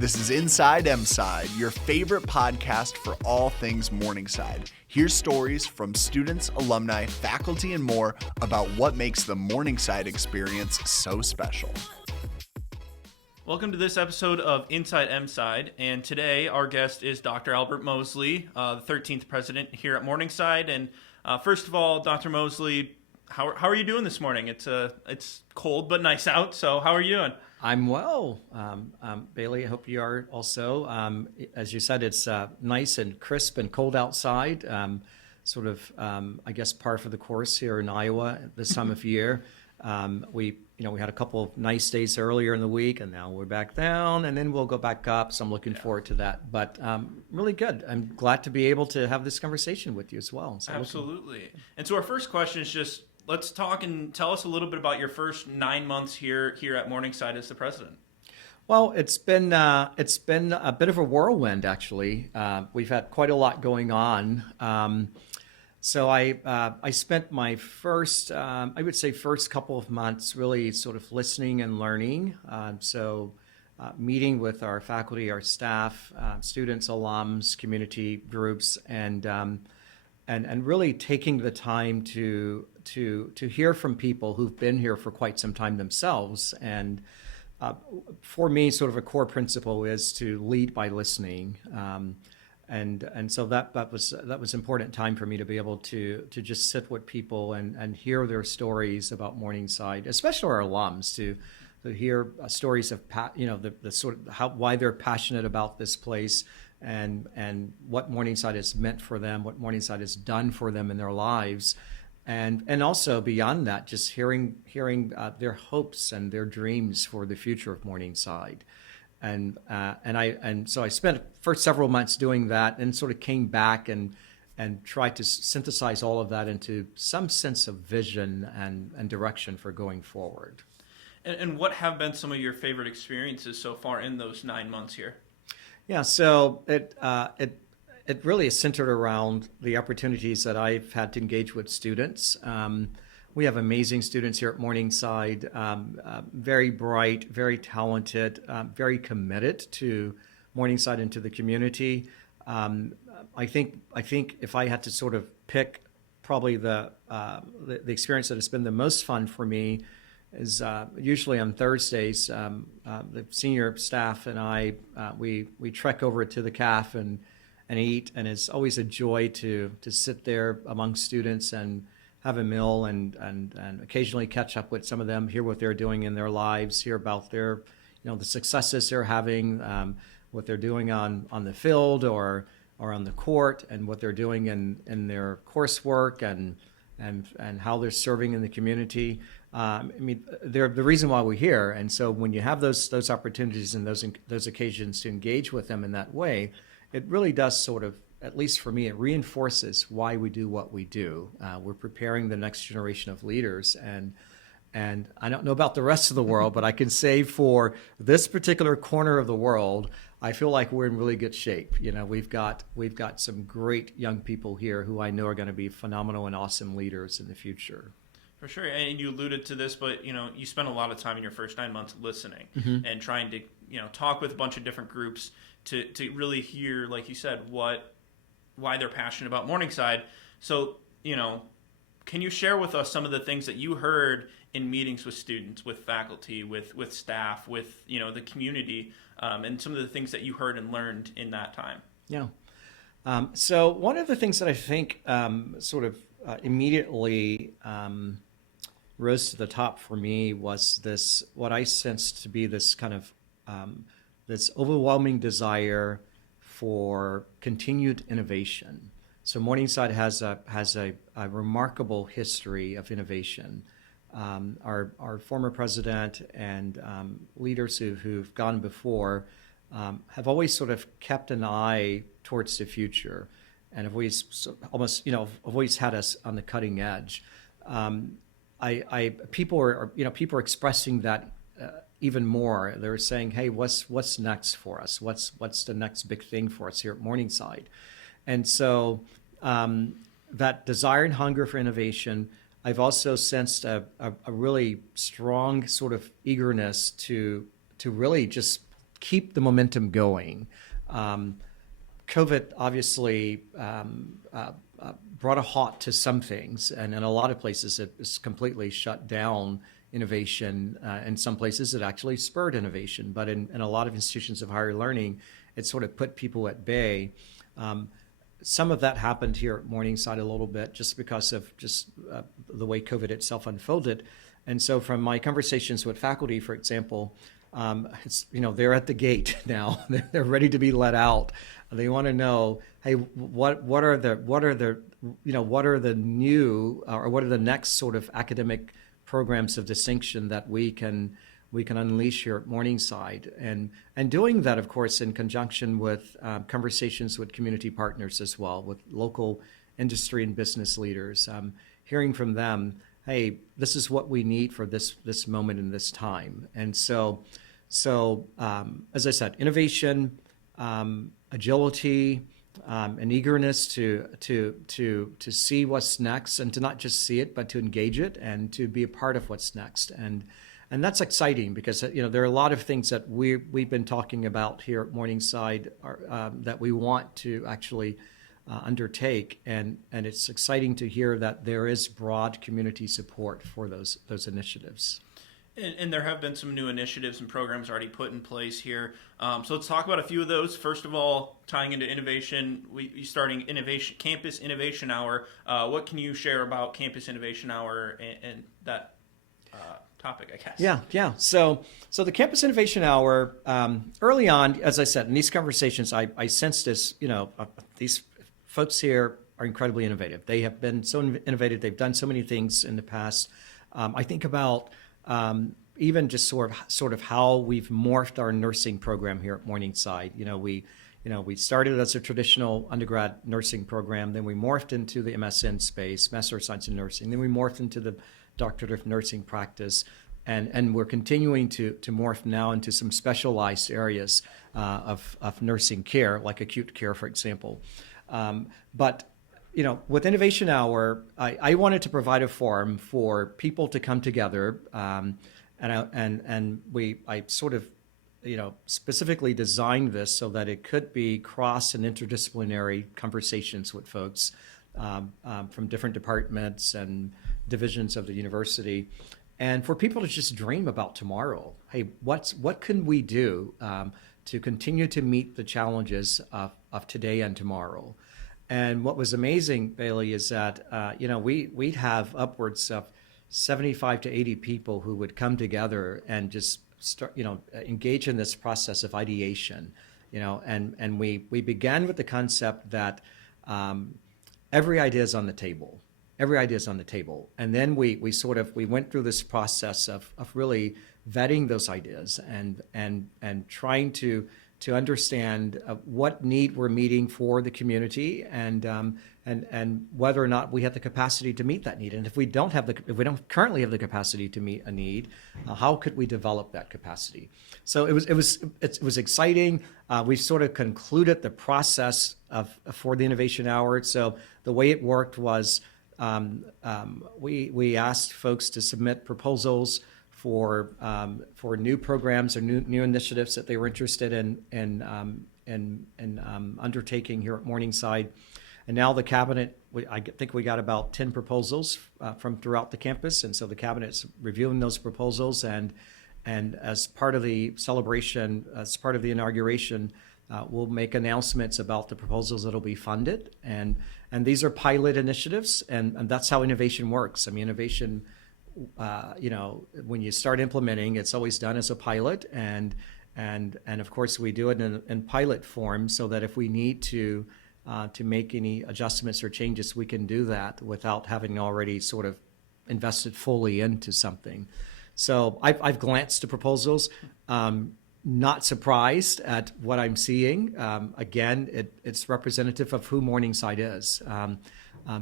This is Inside Mside, your favorite podcast for all things Morningside. Here's stories from students, alumni, faculty, and more about what makes the Morningside experience so special. Welcome to this episode of Inside Mside, and today our guest is Dr. Albert Mosley, the 13th president here at Morningside. And first of all, Dr. Mosley, how are you doing this morning? It's cold but nice out, so how are you doing? I'm well. Bailey, I hope you are also. As you said, it's nice and crisp and cold outside. I guess par for the course here in Iowa at this time of year. We had a couple of nice days earlier in the week, and now we're back down, and then we'll go back up. So I'm looking forward to that. But really good. I'm glad to be able to have this conversation with you as well. So Absolutely. And so our first question is just, let's talk and tell us a little bit about your first 9 months here at Morningside as the president. Well, it's been a bit of a whirlwind, actually. We've had quite a lot going on. So I spent my first couple of months really sort of listening and learning. Meeting with our faculty, our staff, students, alums, community groups, and really taking the time to hear from people who've been here for quite some time themselves. And for me, sort of a core principle is to lead by listening. And so that was important time for me to be able to just sit with people and hear their stories about Morningside, especially our alums, to hear stories of the sort of why they're passionate about this place and what Morningside has meant for them, what Morningside has done for them in their lives. And also beyond that, just hearing their hopes and their dreams for the future of Morningside. And so I spent first several months doing that, and sort of came back and tried to synthesize all of that into some sense of vision and direction for going forward. And what have been some of your favorite experiences so far in those 9 months here? Yeah, so it really is centered around the opportunities that I've had to engage with students. We have amazing students here at Morningside, very bright, very talented, very committed to Morningside and to the community. I think if I had to sort of pick probably the experience that has been the most fun for me is usually on Thursdays, the senior staff and I, we trek over to the CAF and eat, and it's always a joy to sit there among students and have a meal and occasionally catch up with some of them, hear what they're doing in their lives, hear about their, the successes they're having, what they're doing on the field or on the court, and what they're doing in their coursework and how they're serving in the community. They're the reason why we're here. And so when you have those opportunities and those occasions to engage with them in that way, it really does sort of, at least for me, it reinforces why we do what we do. We're preparing the next generation of leaders, and I don't know about the rest of the world, but I can say for this particular corner of the world, I feel like we're in really good shape. We've got some great young people here who I know are going to be phenomenal and awesome leaders in the future. For sure, and you alluded to this, but you spent a lot of time in your first 9 months listening and trying to talk with a bunch of different groups to really hear, like you said, why they're passionate about Morningside. So, can you share with us some of the things that you heard in meetings with students, with faculty, with staff, with the community, and some of the things that you heard and learned in that time? Yeah. So one of the things that I think immediately rose to the top for me was what I sensed to be this kind of this overwhelming desire for continued innovation. So Morningside has a remarkable history of innovation. Our former president and leaders who've gone before have always sort of kept an eye towards the future, and have always had us on the cutting edge. People are expressing that even more. They're saying, "Hey, what's next for us? What's the next big thing for us here at Morningside?" And so that desire and hunger for innovation, I've also sensed a really strong sort of eagerness to really just keep the momentum going. COVID obviously brought a halt to some things, and in a lot of places it has completely shut down innovation. In some places it actually spurred innovation, but in a lot of institutions of higher learning, it sort of put people at bay. Some of that happened here at Morningside a little bit just because of the way COVID itself unfolded. And so from my conversations with faculty, for example, they're at the gate now. They're ready to be let out. They want to know, hey, what are the new or what are the next sort of academic programs of distinction that we can unleash here at Morningside, and doing that, of course, in conjunction with conversations with community partners as well, with local industry and business leaders, hearing from them, hey, this is what we need for this moment in this time. And so as I said, innovation, agility, an eagerness to see what's next, and to not just see it, but to engage it and to be a part of what's next. And that's exciting because there are a lot of things that we've been talking about here at Morningside that we want to actually undertake, and it's exciting to hear that there is broad community support for those initiatives. And there have been some new initiatives and programs already put in place here. So let's talk about a few of those. First of all, tying into innovation, we starting Campus Innovation Hour. What can you share about Campus Innovation Hour and that topic, I guess? Yeah. So the Campus Innovation Hour, early on, as I said, in these conversations, I sensed this, these folks here are incredibly innovative. They have been so innovative. They've done so many things in the past. I think about even just sort of how we've morphed our nursing program here at Morningside. We started as a traditional undergrad nursing program, then we morphed into the MSN space, Master of Science in Nursing, then we morphed into the Doctorate of Nursing practice, and we're continuing to morph now into some specialized areas of nursing care, like acute care, for example. But with Innovation Hour, I wanted to provide a forum for people to come together, and I sort of specifically designed this so that it could be cross and interdisciplinary conversations with folks from different departments and divisions of the university, and for people to just dream about tomorrow. Hey, what can we do to continue to meet the challenges of today and tomorrow? And what was amazing, Bailey, is that we'd have upwards of 75 to 80 people who would come together and just start, engage in this process of ideation, and we began with the concept that every idea is on the table. Every idea is on the table. And then we went through this process of really vetting those ideas and trying to understand what need we're meeting for the community, and whether or not we have the capacity to meet that need. And if we don't currently have the capacity to meet a need, how could we develop that capacity? So it was exciting. We sort of concluded the process for the Innovation Hour. So the way it worked was we asked folks to submit proposals for new programs or new initiatives that they were interested in undertaking here at Morningside. And now the cabinet, I think we got about 10 proposals from throughout the campus, and so the cabinet's reviewing those proposals, and as part of the celebration, as part of the inauguration, we'll make announcements about the proposals that'll be funded, and these are pilot initiatives, and that's how innovation works. I mean, innovation, when you start implementing, it's always done as a pilot, and of course we do it in pilot form, so that if we need to make any adjustments or changes, we can do that without having already sort of invested fully into something. So I've glanced at proposals, not surprised at what I'm seeing. Again, it's representative of who Morningside is.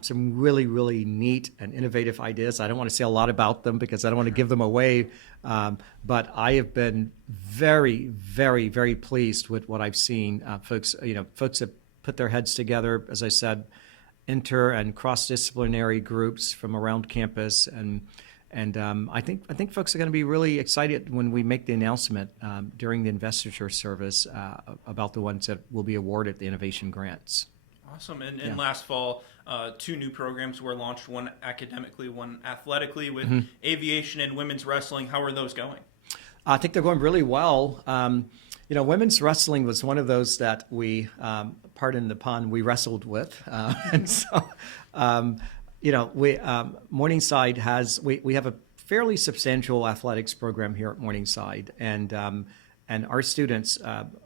Some really, really neat and innovative ideas. I don't want to say a lot about them because I don't want to give them away, but I have been very, very, very pleased with what I've seen. Folks have put their heads together, as I said, inter and cross-disciplinary groups from around campus, and And I think folks are going to be really excited when we make the announcement during the investiture service about the ones that will be awarded the innovation grants. Awesome. And last fall, 2 new programs were launched, one academically, one athletically, with aviation and women's wrestling. How are those going? I think they're going really well. Women's wrestling was one of those that we, pardon the pun, we wrestled with. And so, Morningside we have a fairly substantial athletics program here at Morningside. And our students,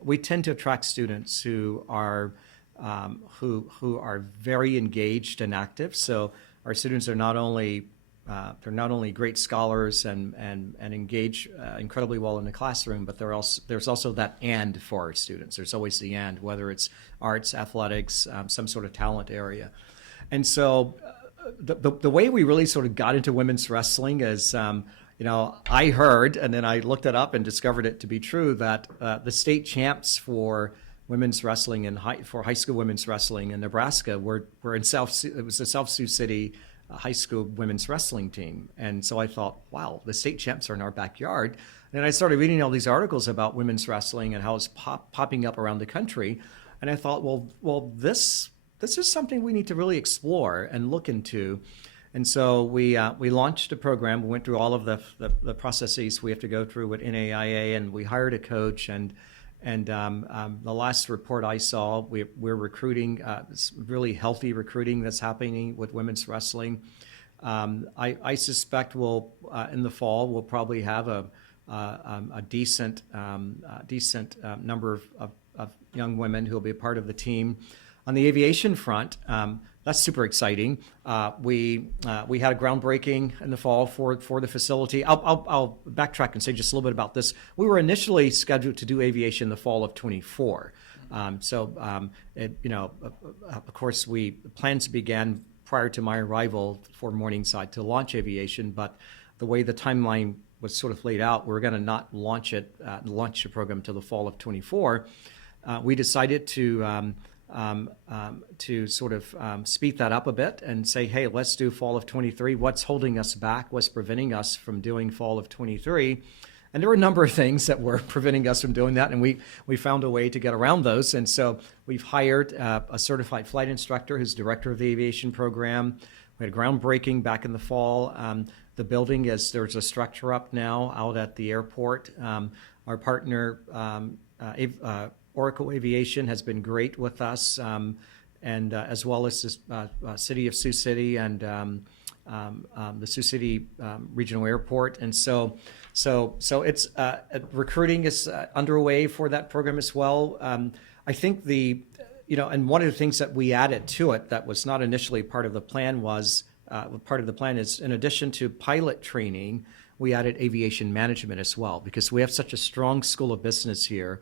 we tend to attract students who are very engaged and active. So our students are not only great scholars and engage incredibly well in the classroom, but there's also that and for our students. There's always the and, whether it's arts, athletics, some sort of talent area. And so the way we really sort of got into women's wrestling is, I heard, and then I looked it up and discovered it to be true, that the state champs for women's wrestling and high school women's wrestling in Nebraska were in it was the South Sioux City high school women's wrestling team. And so I thought, wow, the state champs are in our backyard. And I started reading all these articles about women's wrestling and how it's popping up around the country. And I thought, well, this is something we need to really explore and look into. And so we launched a program. We went through all of the processes we have to go through with NAIA, and we hired a coach. And the last report I saw, we're recruiting, it's really healthy recruiting that's happening with women's wrestling. I suspect in the fall, we'll probably have a decent number of young women who will be a part of the team. On the aviation front, that's super exciting. We had a groundbreaking in the fall for the facility. I'll backtrack and say just a little bit about this. We were initially scheduled to do aviation in the fall of 24. Of course, plans began prior to my arrival for Morningside to launch aviation, but the way the timeline was sort of laid out, we're going to not launch the program until the fall of 24. We decided to sort of speed that up a bit and say, hey, let's do fall of 23. What's holding us back? What's preventing us from doing fall of 23? And there were a number of things that were preventing us from doing that, and we found a way to get around those. And so we've hired a certified flight instructor who's director of the aviation program. We had a groundbreaking back in the fall. The building there's a structure up now out at the airport. Our partner, Oracle Aviation, has been great with us, and as well as the city of Sioux City and the Sioux City Regional Airport. And so it's recruiting is underway for that program as well. I think and one of the things that we added to it that was not initially part of the plan is, in addition to pilot training, we added aviation management as well, because we have such a strong school of business here.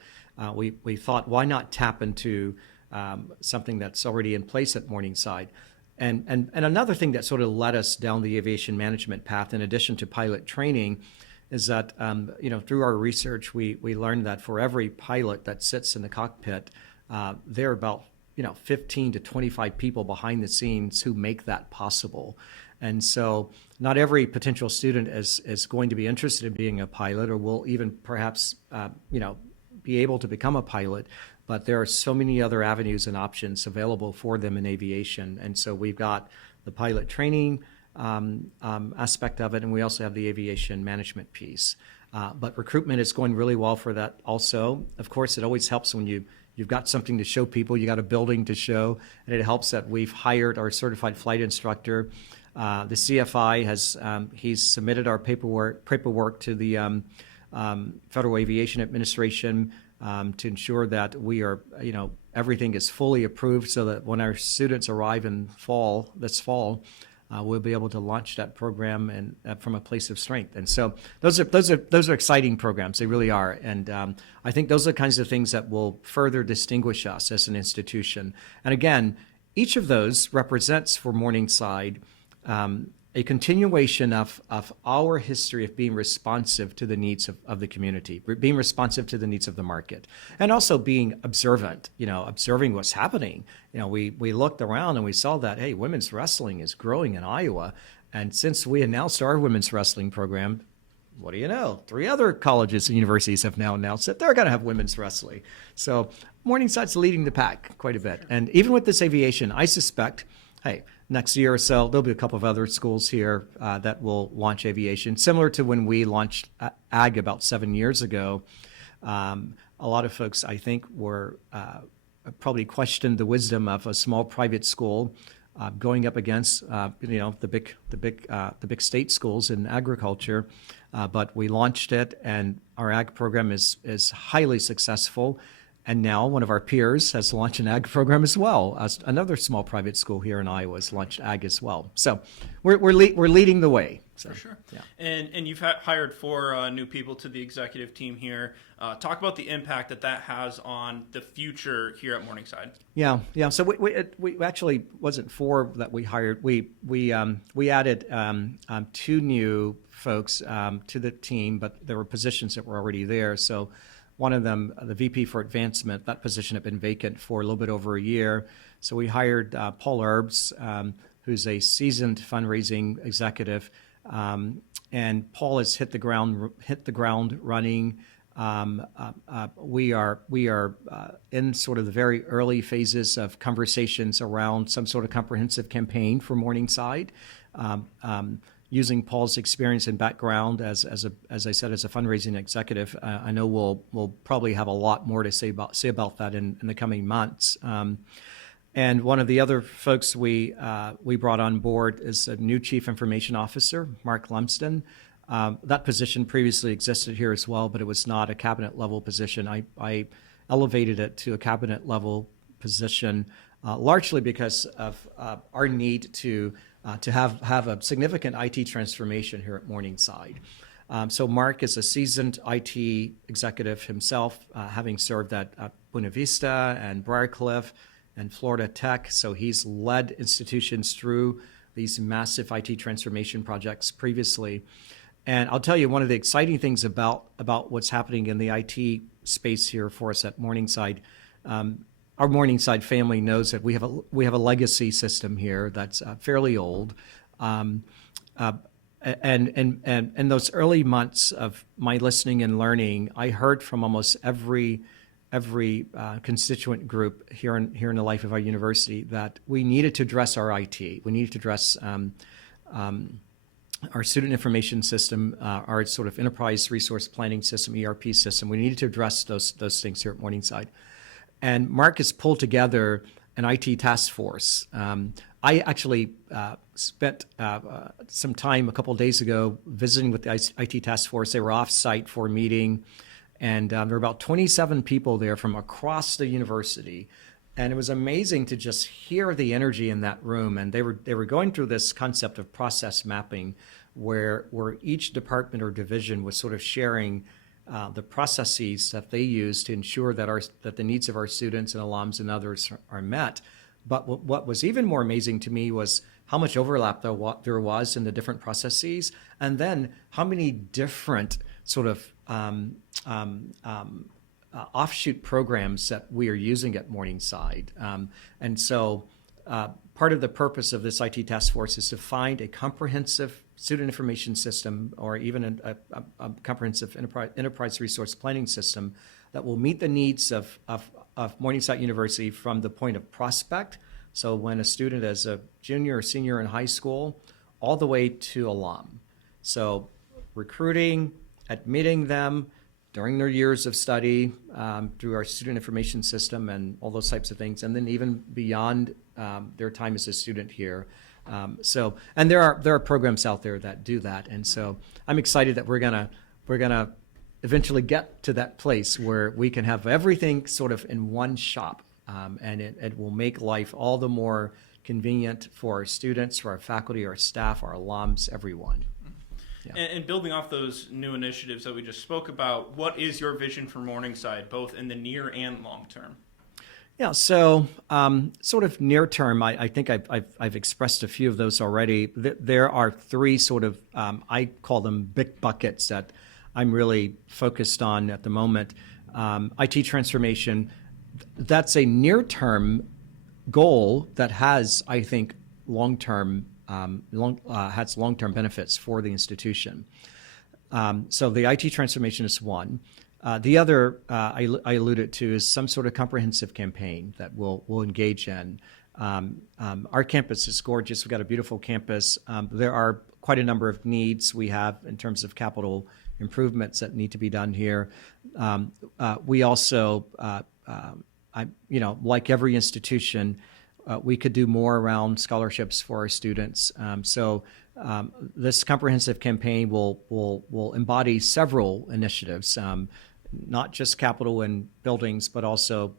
We thought, why not tap into something that's already in place at Morningside? And another thing that sort of led us down the aviation management path, in addition to pilot training, is that through our research, we learned that for every pilot that sits in the cockpit, there are about 15 to 25 people behind the scenes who make that possible. And so not every potential student is going to be interested in being a pilot, or will even perhaps be able to become a pilot, but there are so many other avenues and options available for them in aviation. And so we've got the pilot training aspect of it, and we also have the aviation management piece. But recruitment is going really well for that also. Of course, it always helps when you've got something to show people, you got a building to show, and it helps that we've hired our certified flight instructor. The CFI he's submitted our paperwork to the Federal Aviation Administration to ensure that we are, everything is fully approved, so that when our students arrive this fall, we'll be able to launch that program and from a place of strength. And so those are exciting programs. They really are. And I think those are the kinds of things that will further distinguish us as an institution. And again, each of those represents for Morningside a continuation of our history of being responsive to the needs of the community, being responsive to the needs of the market, and also being observant, observing what's happening. We looked around and we saw that, hey, women's wrestling is growing in Iowa, And since we announced our women's wrestling program, what do you know? 3 other colleges and universities have now announced that they're going to have women's wrestling. So Morningside's leading the pack quite a bit. And even with this aviation, I suspect, hey, next year or so, there'll be a couple of other schools here that will launch aviation, similar to when we launched ag about 7 years ago. A lot of folks, I think, were probably questioned the wisdom of a small private school going up against the big state schools in agriculture. But we launched it, and our ag program is highly successful. And now one of our peers has launched an ag program as well. Another small private school here in Iowa has launched ag as well. So we're leading the way. So, for sure. Yeah. And you've hired 4 new people to the executive team here. Talk about the impact that has on the future here at Morningside. Yeah. So we actually wasn't 4 that we hired. We added 2 new folks to the team, but there were positions that were already there. So one of them, the VP for Advancement, that position had been vacant for a little bit over a year. So we hired Paul Erbs, who's a seasoned fundraising executive, and Paul has hit the ground running. We are in sort of the very early phases of conversations around some sort of comprehensive campaign for Morningside. Using Paul's experience and background as I said, as a fundraising executive, I know we'll probably have a lot more to say about that in the coming months. And one of the other folks we brought on board is a new Chief Information Officer, Mark Lumsden. That position previously existed here as well, but it was not a cabinet level position. I elevated it to a cabinet level position largely because of our need to have a significant IT transformation here at Morningside. So Mark is a seasoned IT executive himself, having served at Buena Vista and Briarcliff and Florida Tech. So he's led institutions through these massive IT transformation projects previously. And I'll tell you, one of the exciting things about what's happening in the IT space here for us at Morningside, our Morningside family knows that we have a legacy system here that's fairly old, and in those early months of my listening and learning, I heard from almost every constituent group here in the life of our university that we needed to address our IT. We needed to address our student information system, our sort of enterprise resource planning system, ERP system. We needed to address those things here at Morningside. And Mark has pulled together an IT task force. I actually spent some time a couple of days ago visiting with the IT task force. They were off-site for a meeting, and there were about 27 people there from across the university. And it was amazing to just hear the energy in that room. And they were going through this concept of process mapping, where each department or division was sort of sharing the processes that they use to ensure that the needs of our students and alums and others are met. But what was even more amazing to me was how much overlap there was in the different processes, and then how many different sort of offshoot programs that we are using at Morningside. And so part of the purpose of this IT task force is to find a comprehensive student information system, or even a comprehensive enterprise resource planning system that will meet the needs of Morningside University from the point of prospect. So when a student is a junior or senior in high school, all the way to alum. So recruiting, admitting them during their years of study through our student information system and all those types of things, and then even beyond their time as a student here. And there are programs out there that do that, and so I'm excited that we're gonna eventually get to that place where we can have everything sort of in one shop, and it will make life all the more convenient for our students, for our faculty, our staff, our alums, everyone. Yeah. And building off those new initiatives that we just spoke about, what is your vision for Morningside, both in the near and long term? Yeah, so sort of near term, I think I've expressed a few of those already. There are 3 sort of, I call them big buckets that I'm really focused on at the moment. IT transformation, that's a near-term goal that has, I think, long-term has long-term benefits for the institution. So the IT transformation is one. The other I alluded to is some sort of comprehensive campaign that we'll engage in. Our campus is gorgeous. We've got a beautiful campus. There are quite a number of needs we have in terms of capital improvements that need to be done here. We also, like every institution, we could do more around scholarships for our students. So this comprehensive campaign will embody several initiatives, not just capital and buildings, but also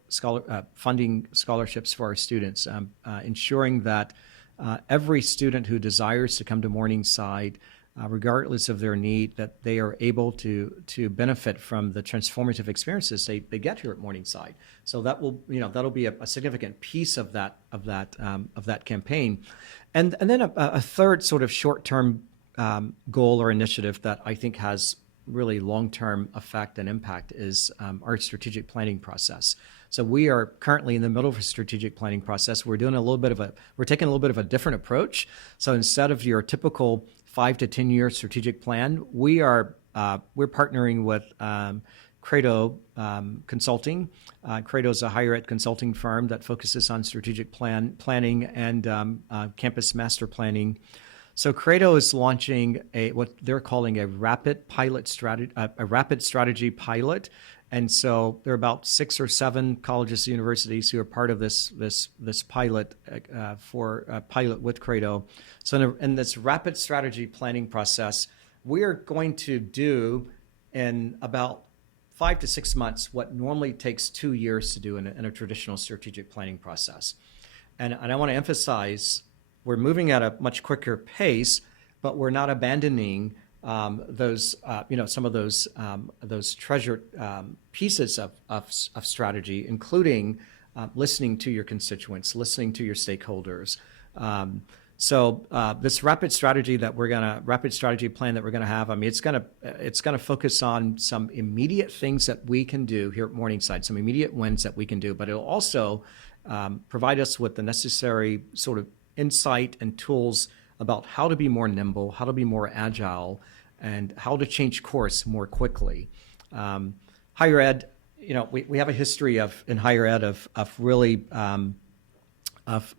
funding scholarships for our students, ensuring that every student who desires to come to Morningside, regardless of their need, that they are able to benefit from the transformative experiences they get here at Morningside. So that will, that'll be a significant piece of that campaign, and then a third sort of short-term goal or initiative that I think has really long-term effect and impact is our strategic planning process. So we are currently in the middle of a strategic planning process. We're taking a little bit of a different approach. So instead of your typical 5 to 10 year strategic plan, we're partnering with Credo Consulting. Credo is a higher ed consulting firm that focuses on strategic planning and campus master planning. So Credo is launching what they're calling a rapid strategy pilot. And so there are about 6 or 7 colleges and universities who are part of this pilot pilot with Credo. So in this rapid strategy planning process, we are going to do in about 5 to 6 months what normally takes 2 years to do in a traditional strategic planning process. And I want to emphasize, we're moving at a much quicker pace, but we're not abandoning some of those treasured pieces of strategy, including listening to your constituents, listening to your stakeholders. So this rapid strategy plan that we're gonna have, I mean, it's gonna focus on some immediate things that we can do here at Morningside, some immediate wins that we can do, but it'll also provide us with the necessary sort of insight and tools about how to be more nimble, how to be more agile, and how to change course more quickly. Higher ed, we have a history in higher ed of really of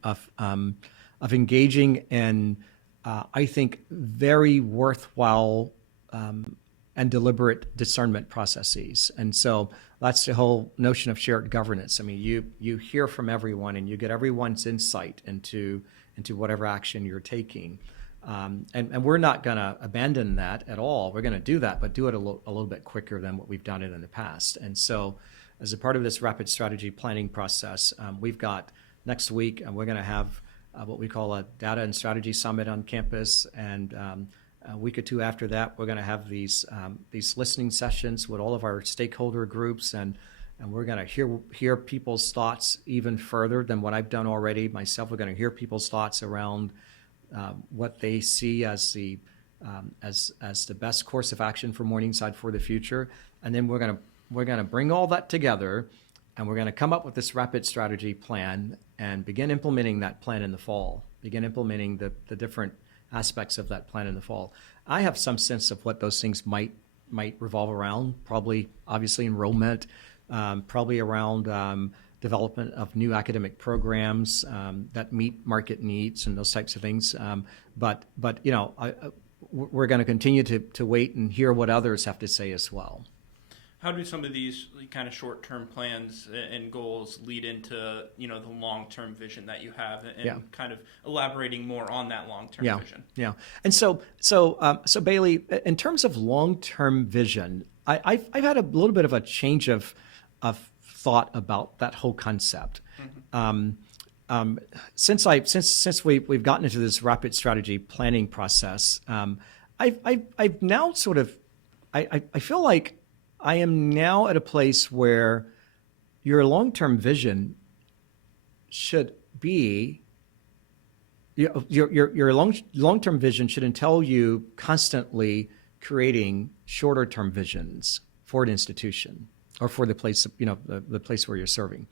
engaging in I think very worthwhile and deliberate discernment processes. And so that's the whole notion of shared governance. I mean, you hear from everyone and you get everyone's insight into whatever action you're taking. And we're not going to abandon that at all. We're going to do that, but do it a little bit quicker than what we've done it in the past. And so as a part of this rapid strategy planning process, we've got next week, we're going to have what we call a data and strategy summit on campus. And a week or 2 after that, we're going to have these listening sessions with all of our stakeholder groups, and we're going to hear people's thoughts even further than what I've done already myself. We're going to hear people's thoughts around what they see as the best course of action for Morningside for the future, and then we're going to bring all that together, and we're going to come up with this rapid strategy plan and begin implementing that plan in the fall. Begin implementing the different aspects of that plan in the fall. I have some sense of what those things might revolve around. Probably, obviously, enrollment. Probably around development of new academic programs that meet market needs and those types of things. But we're going to continue to wait and hear what others have to say as well. How do some of these kind of short-term plans and goals lead into the long-term vision that you have, and kind of elaborating more on that long-term vision? Yeah. And so Bailey, in terms of long-term vision, I've had a little bit of a change of thought about that whole concept. Mm-hmm. Since we've gotten into this rapid strategy planning process, I've now sort of I feel like I am now at a place where your long-term vision should be your long-term vision should entail you constantly creating shorter-term visions for an institution or for the place the place where you're serving.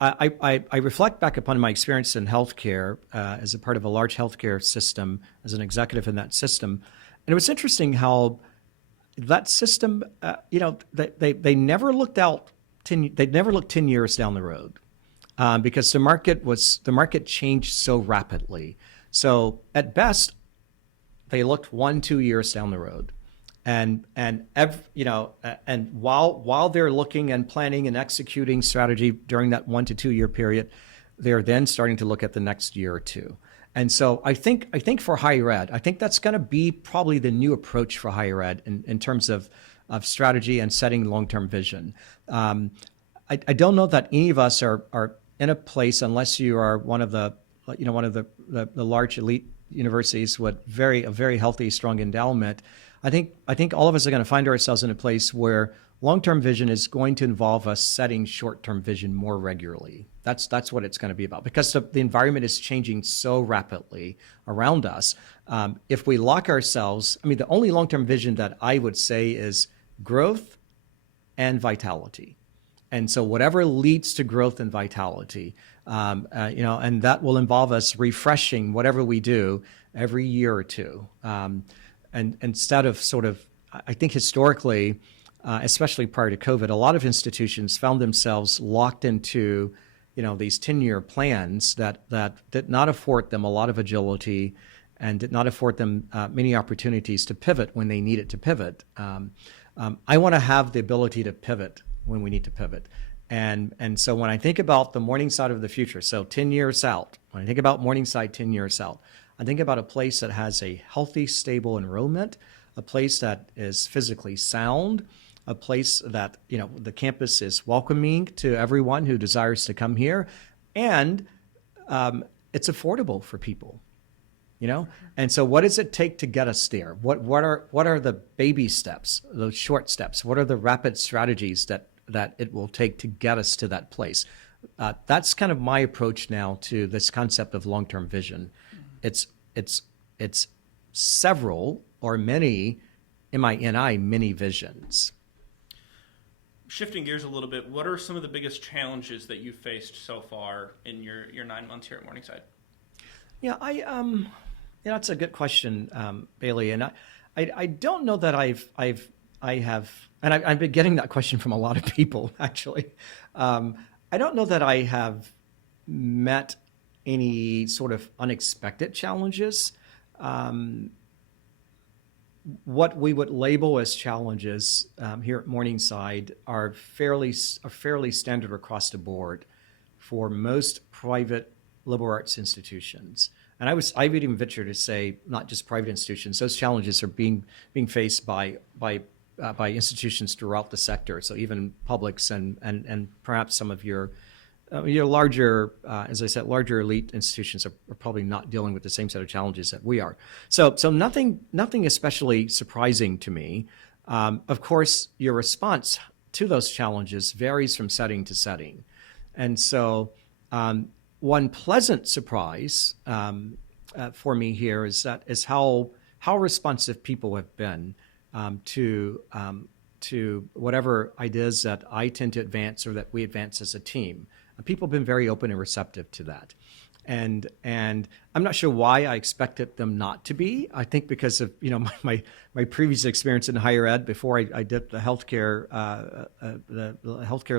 I reflect back upon my experience in healthcare as a part of a large healthcare system, as an executive in that system. And it was interesting how that system, they never looked out they never looked 10 years down the road because the market changed so rapidly. So at best, they looked 1-2 years down the road. And while they're looking and planning and executing strategy during that 1 to 2 year period, they're then starting to look at the next year or two. And so I think for higher ed, I think that's going to be probably the new approach for higher ed in terms of strategy and setting long-term vision. I don't know that any of us are in a place, unless you are one of the large elite universities with a very healthy, strong endowment. I think all of us are going to find ourselves in a place where long-term vision is going to involve us setting short-term vision more regularly. That's what it's going to be about, because the environment is changing so rapidly around us. If we lock ourselves, the only long-term vision that I would say is growth and vitality. And so whatever leads to growth and vitality, and that will involve us refreshing whatever we do every year or two. And instead of I think historically, especially prior to COVID, a lot of institutions found themselves locked into, these 10-year plans that did not afford them a lot of agility and did not afford them many opportunities to pivot when they needed to pivot. I want to have the ability to pivot when we need to pivot. And so when I think about the Morningside of the future, so 10 years out, when I think about Morningside 10 years out, I think about a place that has a healthy, stable enrollment, a place that is physically sound, a place that, the campus is welcoming to everyone who desires to come here, and it's affordable for people, And so what does it take to get us there? What are the baby steps, those short steps? What are the rapid strategies that it will take to get us to that place? That's kind of my approach now to this concept of long-term vision. It's several or many, many visions. Shifting gears a little bit, what are some of the biggest challenges that you've faced so far in your 9 months here at Morningside? Yeah, that's a good question, Bailey, and I don't know that I have, and I've been getting that question from a lot of people actually. I don't know that I have met any sort of unexpected challenges. What we would label as challenges here at Morningside are fairly standard across the board for most private liberal arts institutions. And I would even venture to say not just private institutions; those challenges are being faced by institutions throughout the sector. So even publics and perhaps some of your larger, as I said, larger elite institutions are probably not dealing with the same set of challenges that we are. So nothing especially surprising to me. Of course, your response to those challenges varies from setting to setting, and so one pleasant surprise for me here is how responsive people have been to whatever ideas that I tend to advance or that we advance as a team. People have been very open and receptive to that. And I'm not sure why I expected them not to be. I think because of my previous experience in higher ed before I did the healthcare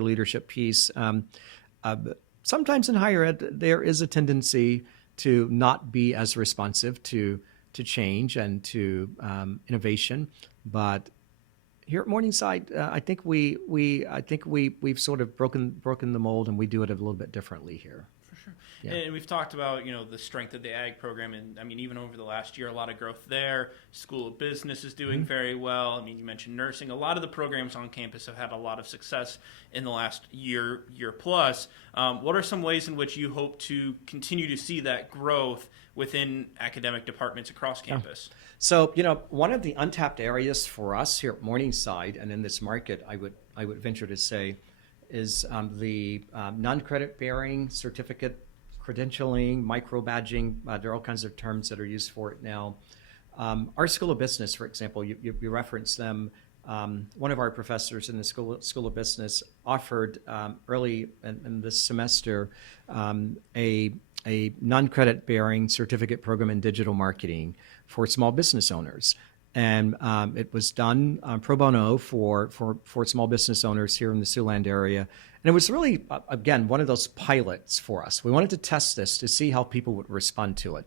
leadership piece. Sometimes in higher ed there is a tendency to not be as responsive to change and to innovation, but here at Morningside, I think we've sort of broken the mold, and we do it a little bit differently here. For sure. Yeah. And we've talked about the strength of the ag program, and even over the last year, a lot of growth there. School of Business is doing very well. You mentioned nursing. A lot of the programs on campus have had a lot of success in the last year plus. What are some ways in which you hope to continue to see that growth within academic departments across campus? So, one of the untapped areas for us here at Morningside and in this market, I would venture to say, is the non-credit bearing certificate credentialing, micro-badging. There are all kinds of terms that are used for it now. Our School of Business, for example, you referenced them. one of our professors in the School of Business offered early in this semester a non-credit bearing certificate program in digital marketing for small business owners. And it was done pro bono for small business owners here in the Siouxland area. And it was really, again, one of those pilots for us. We wanted to test this to see how people would respond to it.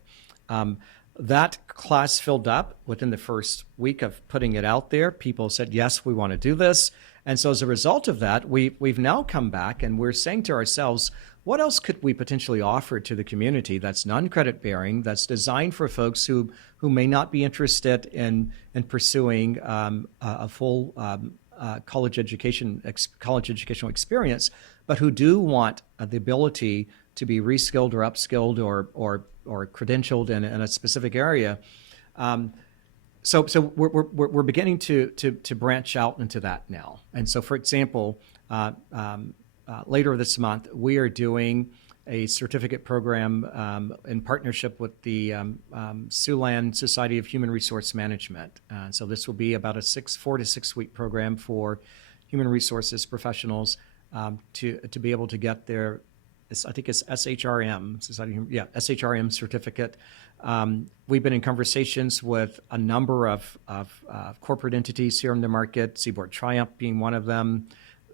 That class filled up within the first week of putting it out there. People said, yes, we want to do this. And so as a result of that, we've now come back and we're saying to ourselves, what else could we potentially offer to the community that's non-credit bearing, that's designed for folks who may not be interested in pursuing a full college educational experience, but who do want the ability to be reskilled or upskilled or credentialed in a specific area. So we're beginning to branch out into that now. And so, for example, later this month, we are doing a certificate program in partnership with the Siouxland Society of Human Resource Management. So this will be about a 4 to 6 week program for human resources professionals to be able to get their, I think it's SHRM, SHRM certificate. We've been in conversations with a number of corporate entities here in the market, Seaboard Triumph being one of them,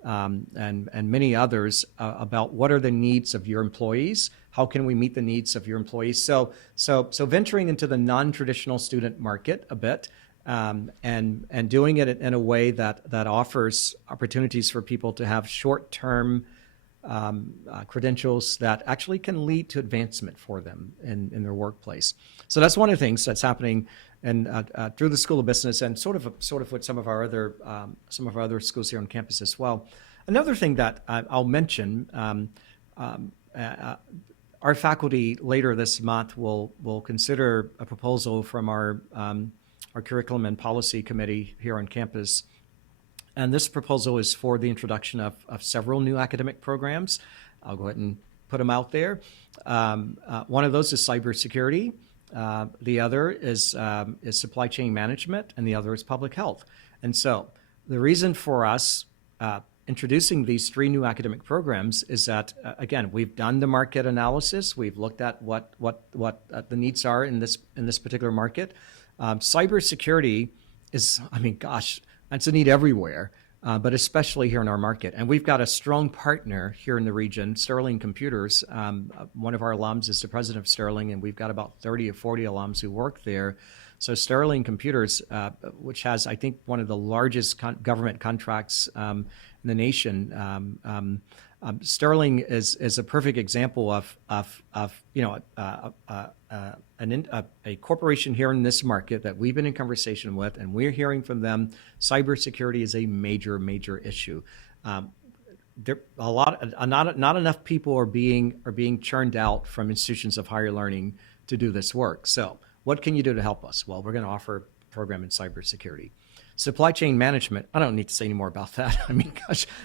and many others about what are the needs of your employees? How can we meet the needs of your employees? So venturing into the non-traditional student market a bit, and doing it in a way that offers opportunities for people to have short-term credentials that actually can lead to advancement for them in their workplace. So that's one of the things that's happening through the School of Business and sort of with some of our other schools here on campus as well. Another thing that I'll mention, our faculty later this month will consider a proposal from our curriculum and policy committee here on campus. And this proposal is for the introduction of several new academic programs. I'll go ahead and put them out there. One of those is cybersecurity. The other is supply chain management, and the other is public health. And so the reason for us introducing these 3 new academic programs is that, again, we've done the market analysis. We've looked at what the needs are in this particular market. Cybersecurity is, it's a need everywhere, but especially here in our market. And we've got a strong partner here in the region, Sterling Computers. One of our alums is the president of Sterling, and we've got about 30 or 40 alums who work there. So Sterling Computers, which has, I think, one of the largest government contracts in the nation, Sterling is a perfect example of a corporation here in this market that we've been in conversation with, and we're hearing from them. Cybersecurity is a major issue. Not enough people are being churned out from institutions of higher learning to do this work. So, what can you do to help us? Well, we're going to offer a program in cybersecurity. Supply chain management. I don't need to say any more about that.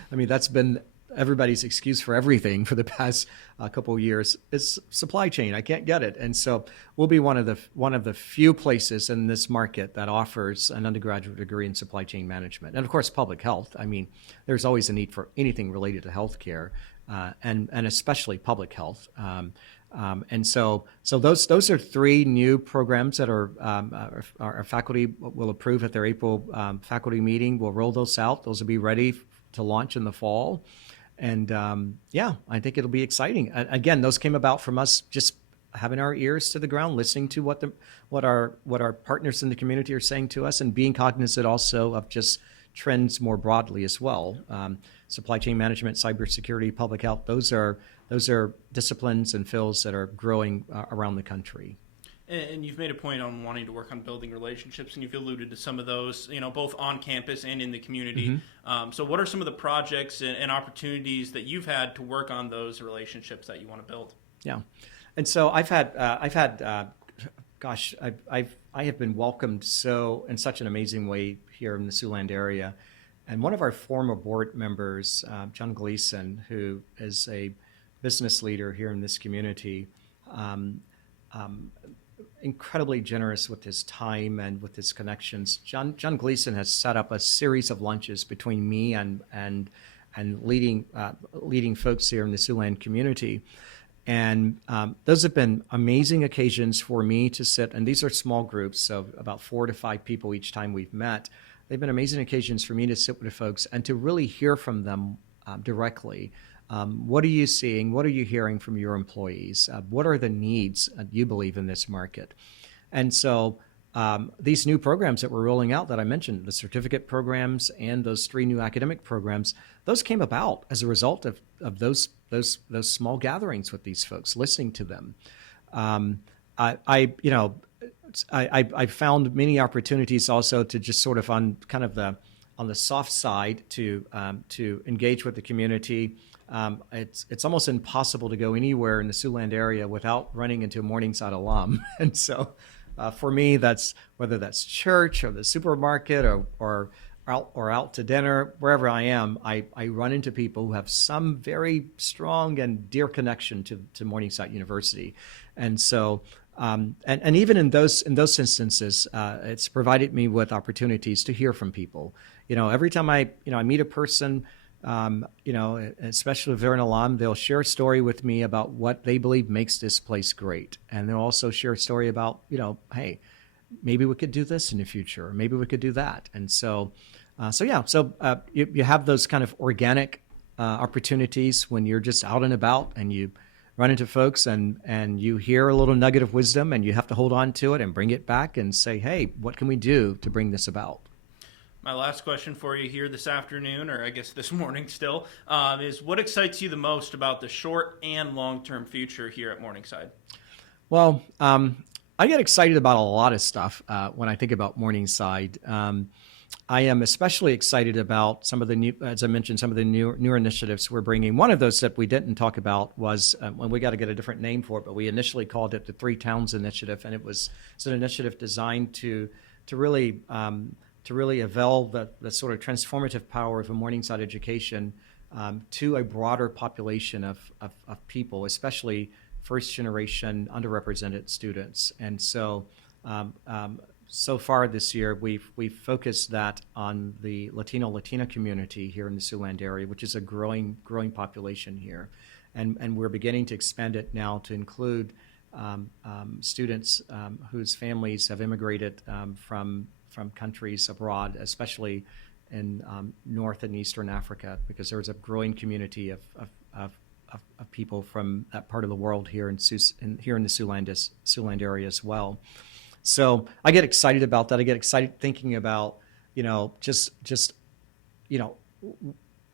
That's been everybody's excuse for everything for the past couple of years. It's supply chain. I can't get it. And so we'll be one of the few places in this market that offers an undergraduate degree in supply chain management. And of course, public health. There's always a need for anything related to healthcare, and especially public health. And so those are 3 new programs that our faculty will approve at their April faculty meeting. We'll roll those out. Those will be ready to launch in the fall. And I think it'll be exciting. Again, those came about from us just having our ears to the ground, listening to what our partners in the community are saying to us, and being cognizant also of just trends more broadly as well. Supply chain management, cybersecurity, public health, those are disciplines and fields that are growing around the country. And you've made a point on wanting to work on building relationships, and you've alluded to some of those, both on campus and in the community. Mm-hmm. So what are some of the projects and opportunities that you've had to work on those relationships that you want to build? Yeah. And so I have been welcomed in such an amazing way here in the Siouxland area. And one of our former board members, John Gleason, who is a business leader here in this community, incredibly generous with his time and with his connections. John Gleason has set up a series of lunches between me and leading folks here in the Siouxland community. And those have been amazing occasions for me to sit, and these are small groups, so about 4 to 5 people each time we've met. They've been amazing occasions for me to sit with folks and to really hear from them directly. What are you seeing? What are you hearing from your employees? What are the needs you believe in this market? And so these new programs that we're rolling out that I mentioned, the certificate programs and those 3 new academic programs, those came about as a result of those small gatherings with these folks, listening to them. I found many opportunities also to just sort of on the soft side to engage with the community. It's almost impossible to go anywhere in the Siouxland area without running into a Morningside alum, and so. For me, that's whether that's church or the supermarket or out to dinner, wherever I am, I run into people who have some very strong and dear connection to Morningside University, and so and even in those instances, it's provided me with opportunities to hear from people. Every time I meet a person. Especially if they're an alum, they'll share a story with me about what they believe makes this place great. And they'll also share a story about, hey, maybe we could do this in the future, or maybe we could do that. And so you have those kind of organic opportunities when you're just out and about and you run into folks and you hear a little nugget of wisdom and you have to hold on to it and bring it back and say, hey, what can we do to bring this about? My last question for you here this afternoon, or I guess this morning still, is what excites you the most about the short and long-term future here at Morningside? Well, I get excited about a lot of stuff when I think about Morningside. I am especially excited about some of the new, as I mentioned, some of the newer initiatives we're bringing. One of those that we didn't talk about was, when we got to get a different name for it, but we initially called it the 3 Towns Initiative, and it's an initiative designed to really avail the sort of transformative power of a Morningside education to a broader population of people, especially first-generation underrepresented students. And so, so far this year, we've focused that on the Latina community here in the Siouxland area, which is a growing population here, and we're beginning to expand it now to include students whose families have immigrated from countries abroad, especially in North and Eastern Africa, because there's a growing community of people from that part of the world here in the Siouxland area as well. So I get excited about that. I get excited thinking about just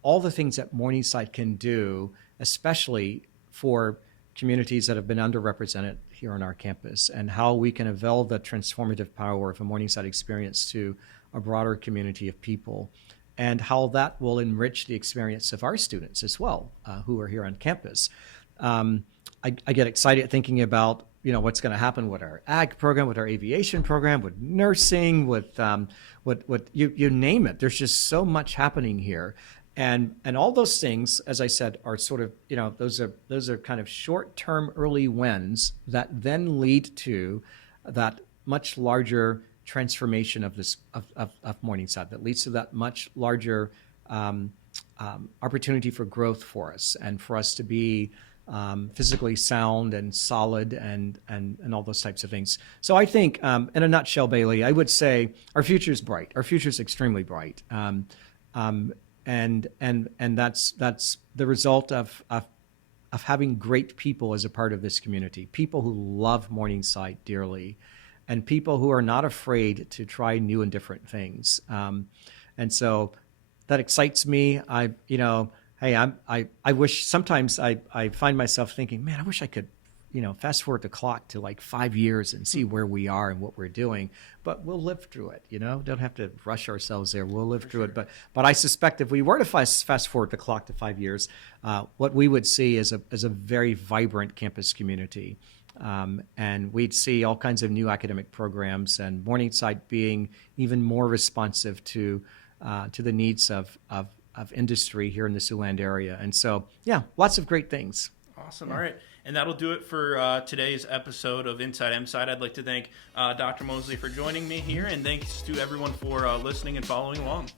all the things that Morningside can do, especially for communities that have been underrepresented here on our campus, and how we can avail the transformative power of a Morningside experience to a broader community of people, and how that will enrich the experience of our students as well, who are here on campus. I get excited thinking about what's going to happen with our ag program, with our aviation program, with nursing, with you name it. There's just so much happening here. And all those things, as I said, are sort of, those are kind of short-term early wins that then lead to that much larger transformation of Morningside, that leads to that much larger opportunity for growth for us, and for us to be physically sound and solid and all those types of things. So I think, in a nutshell, Bailey, I would say our future is bright. Our future is extremely bright. And that's the result of having great people as a part of this community, people who love Morningside dearly, and people who are not afraid to try new and different things. And so that excites me. I wish sometimes I find myself thinking, man, I wish I could fast forward the clock to like 5 years and see where we are and what we're doing. But we'll live through it, Don't have to rush ourselves there. We'll live through it. But I suspect if we were to fast forward the clock to 5 years, what we would see is a very vibrant campus community. And we'd see all kinds of new academic programs, and Morningside being even more responsive to the needs of industry here in the Siouxland area. And so, yeah, lots of great things. Awesome. All right. And that'll do it for today's episode of Inside Mside. I'd like to thank Dr. Mosley for joining me here, and thanks to everyone for listening and following along.